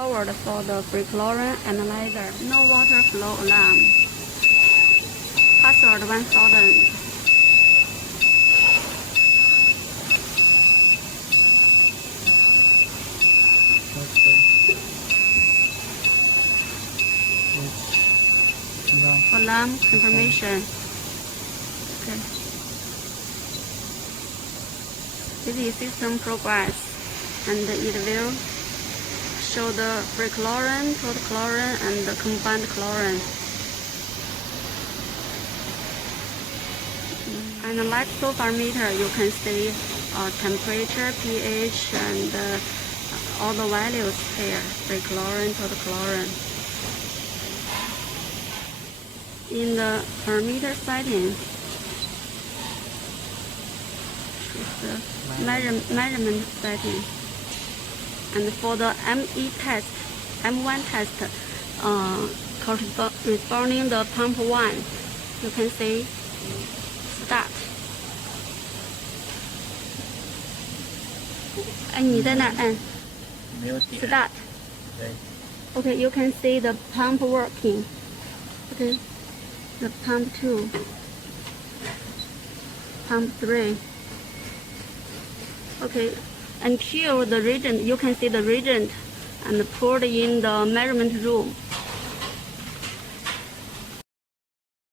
powered for the Chlorine Analyzer. No water flow alarm. Password 1000. Alarm confirmation. Okay. This is system progress, and it will show the free chlorine, total chlorine, and the combined chlorine. And like profile meter, you can see temperature, pH, and all the values here: free chlorine, total chlorine. In the parameter setting, is the measurement setting. And for the M1 test, corresponding the pump 1, you can see start. 哎，你在哪按？没有点。Start. Okay, you can see the pump working. Okay, the pump 2, pump 3. Okay, until the reagent, you can see the reagent and poured in the measurement room.